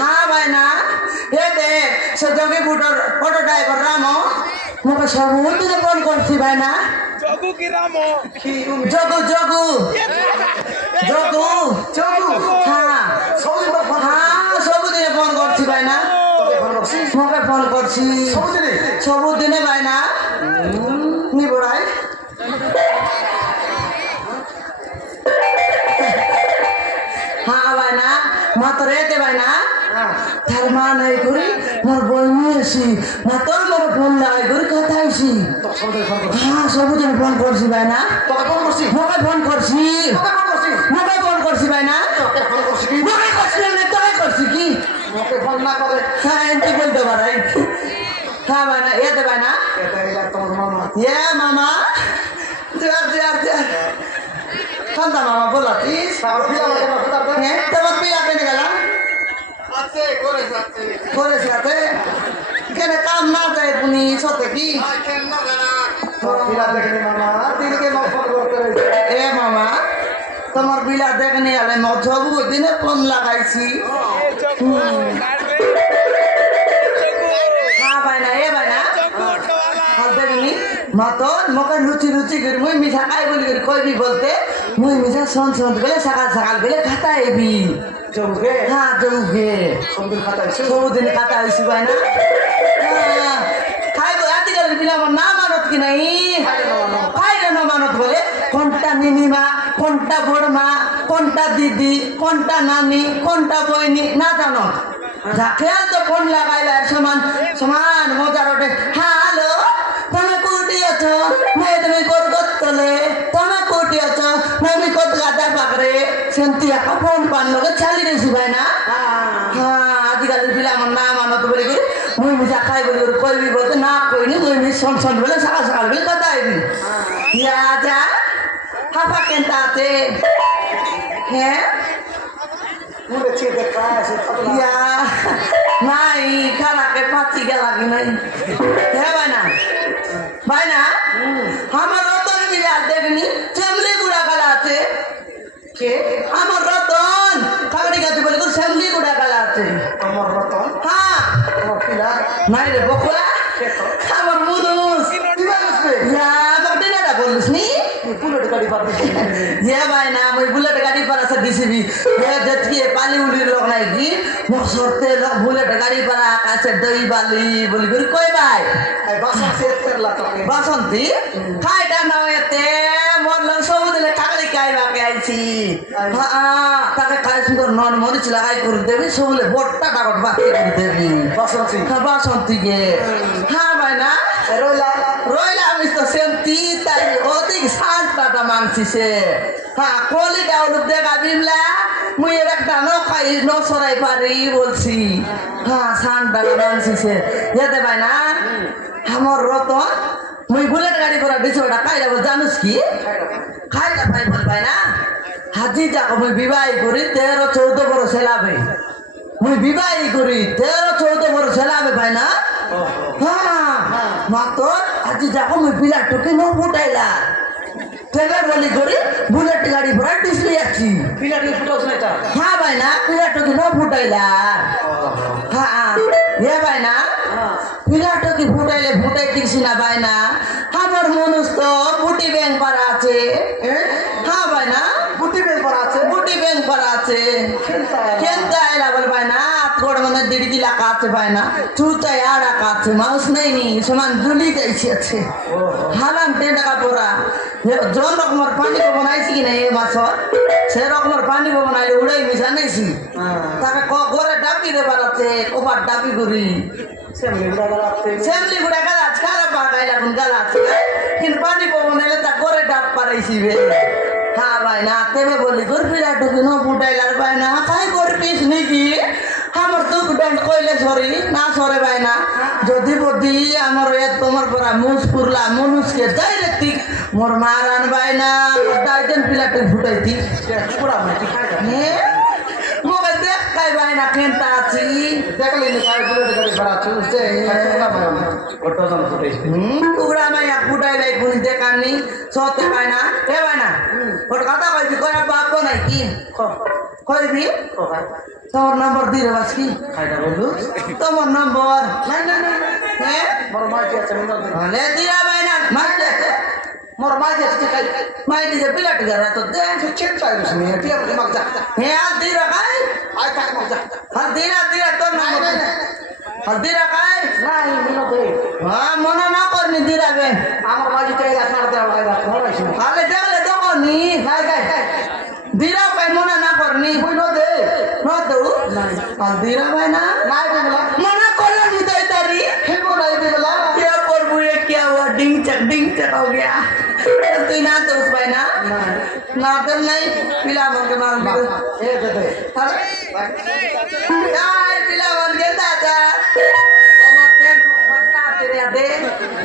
हाँ भाई ना ये देख सजोगी फोटो ड्राइवर रामो मुझे सबूत ने फोन करती भाई ना जोगू की रामो जोगू जोगू जोगू जोगू हाँ हाँ सबूत ने फोन करती भाई ना मुझे फोन करती सबूत ने भाई ना नहीं बोलाए हाँ भाई ना मत रहते भाई ना धर्मा नहीं करी मोर बोलनी ऐसी ना तो मोर फोन लगाई करी कथा ऐसी हाँ सब दिन फोन करसी भाई ना मोके फोन करसी भाई ना मोके करसी नहीं तो करसी की मोके फोन ना करे हाँ एंटी बोल दे भाई हाँ भाई ना ये दे भाई ना ये मामा यार Santa mama bola tis. Tebak pila apa ni kala? Kore sate. Kena kam na jai puni sote ki. bila देखने मामा दिन के mau फोन करते रहे ए मामा তোমার বিলা দেখনে আলে মো সবু দিনে ফোন লাগাইছি হ্যাঁ ভাই না এ ভাই না হাল দেখনি মতন মকে লুচি লুচি করে মুই মিঠা খাই বলি করে কইবি বলতে মুই মিঠা সন সন গেলে সকাল সকাল গেলে খাতা এবি जोगे হ্যাঁ জৌগে सुंदर खाता है সবুদিন খাতা হইছি ভাই না হ্যাঁ খাইব আজকাল বিলা আমার না মানত কি নাই খাইলে না মানত বলে কোনটা নিনিমা কোনটা বড়মা কোনটা দিদি কোনটা নানি কোনটা বইনি না জানো যাকে তো ফোন লাগাইলে সমান সমান মজার ওঠে হ্যালো তুমি কোটি আছো मैं তুমি করগত তলে তুমি কোটি আছো আমি কত গাদা পাকরে সেন্তি একা ফোন পান লগে চালি রেছি ভাই না হ্যাঁ আজকাল বিলা আমার না মানত বলে কি মুই মিঠা খাই বলি কইবি বলতে না কইনি মুই মি সন সন বলে সকাল সকাল বলে কথা আইবি ইয়া যা হাফা কেনতাতে হ্যাঁ पूरे चीज़ का ऐसे पतला ইয়া নাই খারাপে পাচ্ছি গেলা কি নাই হ্যাঁ ভাই না আমার রতন বিরাট দেখনি ফ্যামিলি গুড়া গালা আছে के আমার রতন খাগড়ি গাছে বলে কোন ফ্যামিলি গুড়া গালা আছে अमर रतन হ্যাঁ अमर पिला নাই রে বকুয়া के तो আমার মুনুস दिमाग पे ইয়া আমাকে দিনাটা বলিস নি बुलेट गाड़ी पर ये भाई ना मैं बुलेट गाड़ी पर ऐसा डीसीबी ये जतकी पाली उली लोग नहीं की मोसरते लोग बुलेट गाड़ी पर आकाश दही बाली बोली गुरु कोई भाई बासन से कर ला तो बासंती खाई डाना होते मोर लोग सब दिले कागली काई बाके आई छी हाँ ताके काई सुंदर नॉन मरीच लगाई कर देवी सब ले बोट्टा कागट बाकी कर देवी बासंती हाँ बासंती के हाँ भाई ना रोयला मिस्टर सेंती ताई ओती शांत टाटा मांगसी से हाँ कोली डाउन देखा बिमला मुझे रखता नो खाई नो सोराई पारी बोलसी हाँ शांत टाटा मांगसी से ये दे भाई ना हमर रतन मुई बुलेट गाड़ी पर दिस बेटा खाइला बोल जानस की खाइला भाई बोल भाई ना हाजी जाको मुई विवाह करी 13-14 बरस हेलाबे मुई विवाह करी 13-14 बरस हेलाबे भाई ना हाँ मातो हाजी जाको मुई बिला टोके नो फुटाइला तेरे बोली करी बुलेट गाड़ी पर डिसली आछि पिला के फुटाउस नहीं था हाँ भाई ना बिला टोके नो फुटाइला हाँ ये भाई ना পিলাটো কি ফুটাইলে ফুটাই দিছি না ভাই না আমার মানুষ তো বুটি ব্যাংক पर আছে হ্যাঁ ভাই না बुटी में पर आते বুটি ব্যাংক पर আছে কেনতা এলা বল ভাই না তোর মনে দিদি লাকা আছে ভাই না চুতা আড়া কাছে মাউস নাই নি সমান জুলি যাইছি আছে হালাম 10 টাকা পড়া জন রকমের পানি বানাইছি কি না এই মাসর সে রকমের পানি বানাইলে উড়াই মিশা নাইছি তাকে ঘরে ডাবি রে বাড়াতে ওবার ডাবি করি सेमली গুড়া গালা খারাপ পাকাইলা কোন গালা কিন্তু পানি বানাইলে তা ঘরে ডাব পারাইছি বে হ্যাঁ ভাই না তেবে বলি গরবিলা ঢুকি ন ফুটাইলার ভাই না কাই করবিস নাকি আমার দুঃখ দণ্ড কইলে সরি না সরে ভাই না যদি বদি আমার এ তোমার পরা মুস পুরলা মনুষকে ডাইরেক্ট মোর মারান ভাই না দাইতেন পিলাতে ফুটাইতি पूरा मैं दिखाएगा মোকে দেখ কাই ভাই না কেনতা আছি देख लेने का बुलेट गाड़ी पर आते उससे ना मैं ऑटो जन फुटे টুকরা মাই এক ফুটাই লাই কোনি দেখানি সতে ভাই না এ ভাই না ওর কথা কইবি করা বাপ নাই কি কইবি ও ভাই তোমার নম্বর দিয়ে বাস কি খাইটা বলু তোমার নম্বর নাই নাই নাই হ্যাঁ মোর মাঝে আছে মিনো দে হলে দিয়া ভাই না মারতে আছে মোর মাঝে আছে খাই মাই দিকে পিলাট গরা তো দে চেক চাই বসনি টিয়া বলে মাগ যা হ্যাঁ দিরা খাই আই থাক মাগ যা হল দিরা দিরা তোর নাই নম্বর নাই হল দিরা খাই নাই মিনো দে হ্যাঁ মনে না করনি দিরা বে আমার মাঝে চাই আপনার দেওয়া লাগা ধরাইছি তাহলে দেখলে তখনই নাই গাই দিরা ভাই মনে না করনি মিনো দে না তো নাই হল দিরা ভাই না নাই বেলা मना कोला नहीं तो तारी हेबो নাই বেলা क्या प्रभु ये क्या हुआ डिंग चक हो गया तू ना तो उस भाई ना নাই ना तो नहीं पिला मन के मार दे এ দে দে यार पिला मन के दादा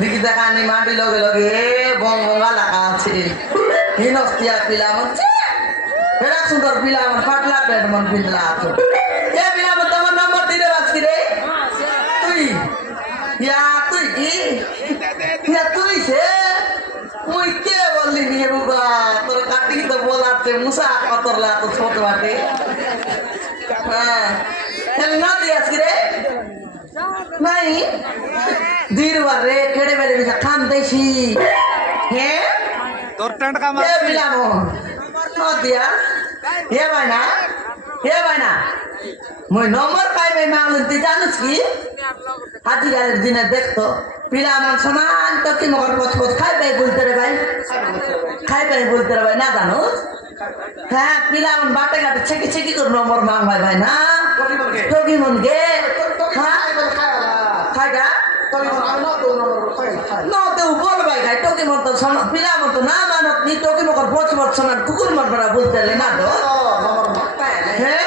दिखता कानी माटी लोगे लोगे बोंगा लगा छे हिनस्तिया पिला मन हेरा सुंदर पिला मन फाटला पेट मन पिंदला तो ये पिला मन तमन नंबर दिले बात की रे তুই কি তুই সে মুই কে বললি নি বাবা তোর কাটি তো বলাতে মুসা কতরলা তো ছোট বাটে হ্যাঁ এল না দিয়াস রে নাই দিরবার রে কেড়ে বেড়ে বিছা খান দেছি হ্যাঁ তোর টেন্ট কাম এ বিলানো না দিয়া হে ভাই না মই নম্বর পাইবে মাগলেন তুই জানিস কি আজকালের দিনে দেখতো পিলা আমার সমান তো কি মগর পচ খাই পাই বলতে রে ভাই না জানো হ্যাঁ পিলা আমার বাটে ঘাটে ছেকি করে নম্বর মাং ভাই না টকি মন গে হ্যাঁ খাইটা ন তো বল ভাই খাই টকি মন তো পিলা মন তো না মানত নি টকি মগর পচ সমান কুকুর মন পড়া বলতে না তো হ্যাঁ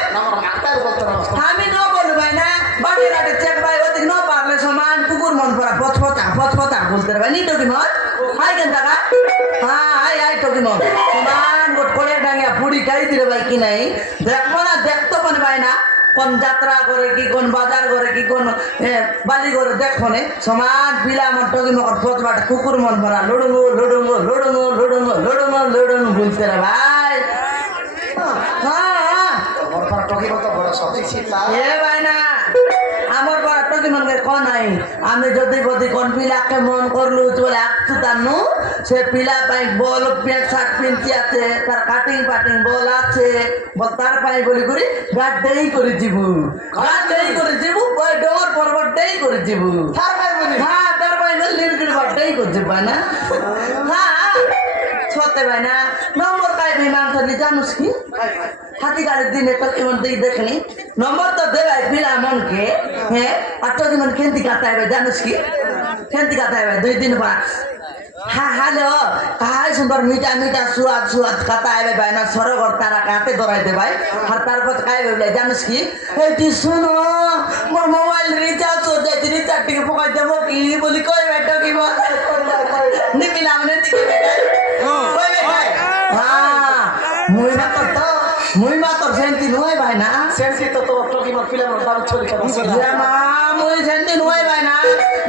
আমি ন বলু ভাই না বাড়ি ঘাটে চেক ভাই ওদিক ন পারলে সমান কুকুর মন পড়া পচপচা বলতে ভাই নি টকি মন হাই কেন টাকা হ্যাঁ আই টকি মন সমান গোট করে ডাঙ্গা পুরি খাই দিলে ভাই কি নাই দেখবো না দেখতো মানে ভাই না কোন যাত্রা করে কি কোন বাজার করে কি কোন বাজি করে দেখো নে সমান পিলা মন টকি মকর পচপাটা কুকুর মন ভরা লুডুঙ্গু বলতে রে ভাই হ্যাঁ টকি কত বড় সত্যি ছিলা এ ভাই না আমার বড় টকি মনকে কোন নাই আমি যদি বদি কোন পিলাকে মন করলু চলে আসতু তানু সে পিলা পাই বল প্যান্ট শার্ট পিনতি আছে তার কাটিং বল আছে বল তার পাই বলি করি গাট দেই করে জিবু ওই ডোর পর্বত দেই করে জিবু তার ভাই বলি হ্যাঁ তার পাই বলি লিরগির বাট দেই করে জিবু ভাই না হ্যাঁ সত্যি ভাই না নম্বর কাই ভাই মাংস দি জানুস কি হাতি গাড়ির দিনে তো কেমন দিকে দেখনি নম্বর তো দেবাই পিলা মনকে হ্যাঁ আর তো কেমন খেন্তি কাটাই ভাই জানিস কি খেন্তি কাটাই ভাই 2 দিন পর হ্যাঁ হ্যালো কাহাই সুন্দর মিঠা সুয়াদ কাটাই ভাই না সরগর তারা কাতে ধরাই দে ভাই আর তারপর খাই ভাই জানিস কি এই তুই শুনো মোর মোবাইল রিচার্জ হয়ে যাচ্ছে রিচার্জ টিকে পোকাই দেবো কি বলি কই ভাই তো কি বল নি পিলা মনে দিকে কই ভাই হ্যাঁ মুই মাত্র সেন্টি নয় ভাই না সেন্সি তো টকি মত পিলা মত দাম চলি কেন মুই সেন্টি নয় ভাই না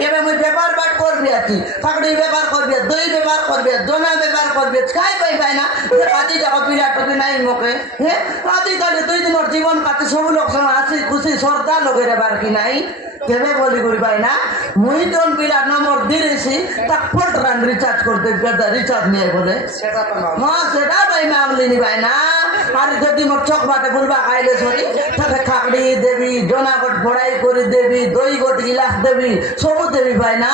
এবে মুই ব্যাপার বাট করবি আছি ফাকড়ি ব্যাপার করবি দই ব্যাপার করবি দোনা ব্যাপার করবি খাই পাই না কাটি যাবো পিলা টকি নাই মোকে হ্যাঁ কাটি তাহলে 2 দিনের জীবন কাটি সব লোক সময় আসি খুশি সর্দা লোকের এবার কি নাই কেবে বলি করি ভাই না মুই তোর পিলা নম্বর দিয়েছি তা ফোল্টরান রিচার্জ করতে রিচার্জ নিয়ে বলে সেটা তো না হ্যাঁ সেটা ভাই মামলিনি ভাই না আর যদি মোর চোখ বাটে বলবা খাইলে সরি তাকে খাকড়ি দেবী জনাগট বড়াই করে দেবী দই গট গিলাস দেবী সবু দেবী ভাই না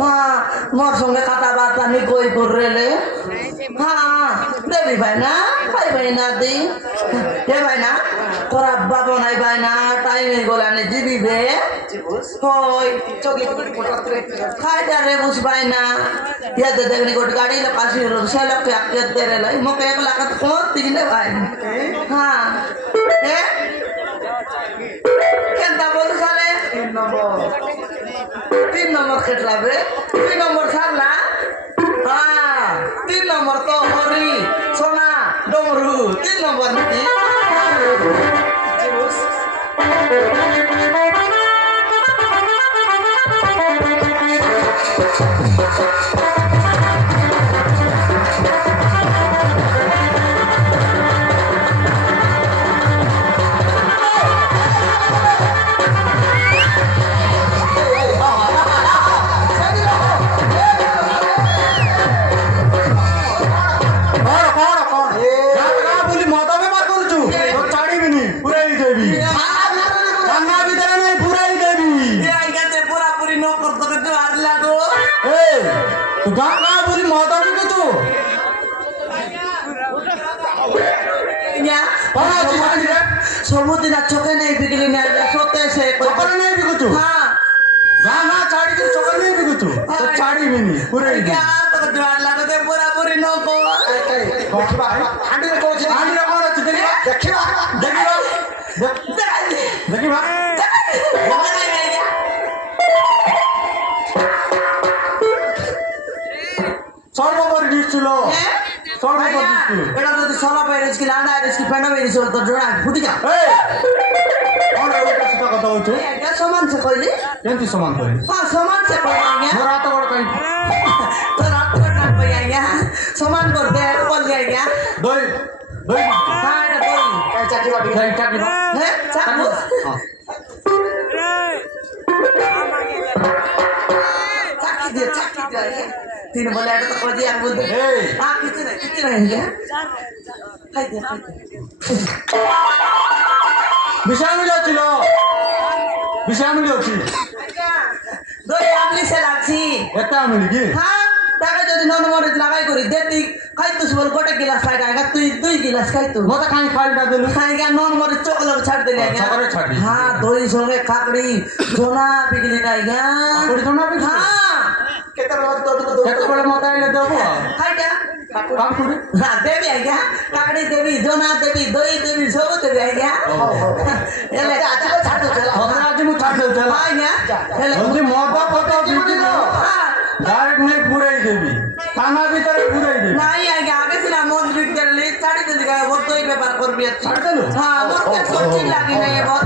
হ্যাঁ মোর সঙ্গে কথাবার্তা নি কই করলে হ্যাঁ দেবী ভাই না ভাই না দি এ ভাই না তোরা বাবা নাই ভাই না টাইমে গোলানে জিবি বে হই চকি পটাত্রে খাইটা রে বুঝ ভাই না ইয়াতে দেখনি গোট গাড়ি লোক আসি সে লোক আকে তেরে লাই মোকে 1 লাখ কোন দিনে ভাই হ্যাঁ এ কেনটা বলু সালে 3 নম্বর কেটলা বে 3 নম্বর সারলা হ্যাঁ 3 নম্বর তো হরি সোনা ডমরু 3 নম্বর নাকি ସବୁଦିନ ଚୋକେ ନେଇ ବିକିଲି ନା ସତେ ସେ ଚକରେ ନେଇ ବିକୁଛୁ ହଁ ଗାଁ ଗାଁ ଛାଡ଼ିକି ଚକରେ ନେଇ ବିକୁଛୁ ତ ଛାଡ଼ିବିନି ପୁରେଇ ଦେ ତୋ ଜୁଆର ଲାଗତେ ପୁରା ପୁରି ନ କହ ଦେଖିବା ହାଣ୍ଡିରେ କହୁଛି ହାଣ୍ଡିରେ କ'ଣ ଅଛି ଦେଖିବା ଦେଖିବା ଦେଖିବା সর্ব করে দিচ্ছিল সর্ব করে দিচ্ছিল এটা যদি সলা পাইরিস কি লান্ডা আইরিস কি পেন্ডা পাইরিস তো জোড়া ফুটি যা এই কোন এটা সেটা কথা হচ্ছে এটা সমান সে কইলি কেমতি সমান করি হ্যাঁ সমান সে কইলি আজ্ঞা মোর হাত বড় কাই তো রাত করে না পাই আজ্ঞা সমান করতে বললি আজ্ঞা দই দই হ্যাঁ এটা কই চাকরি বাকি চাকরি হ্যাঁ চাকু চাকরি দিয়ে तीन बोले आटे तो खोजी यार बोल दे हाँ कितने रहेंगे खाई दे বিষয় মিলে ছিল বিষয় মিলে আছে दो आमली से लागছি এটা মিলি কি हाँ টাকা যদি নন মরিচ লাগাই করি দে তুই খাই তুই বল গোটা গিলাস লাগাইগা তুই 2 गिलास খাই তুই মত খাই খাইটা দিলু খাইগা নন মরিচ চকলেট ছাড় দিলে চকলেট ছাড় দি हाँ দই সঙ্গে কাকড়ি জোনা বিগলি নাইগা কাকড়ি জোনা বিগলি हाँ কেতে বড় মত আইলে দেব খাইটা কাকড়ি हाँ देवी आज्ञा काकड़ी देवी जोना देवी दही देवी सब देवी आज्ञा एले आज को छाड़ दो चला হতে আজ মু ছাড় দেব চলা आज्ञा एले যদি মদ পটা বিকি ডাইরেক্ট নেই পুরাই দেবি থানা ভিতরে পুরাই দেবি नहीं आज्ञा आगे से ना मोद बिक करली छाड़ी दे दिया वो तो ही व्यापार कर भी ছাড় দেলু हां वो क्या सोची लगी नहीं है बहुत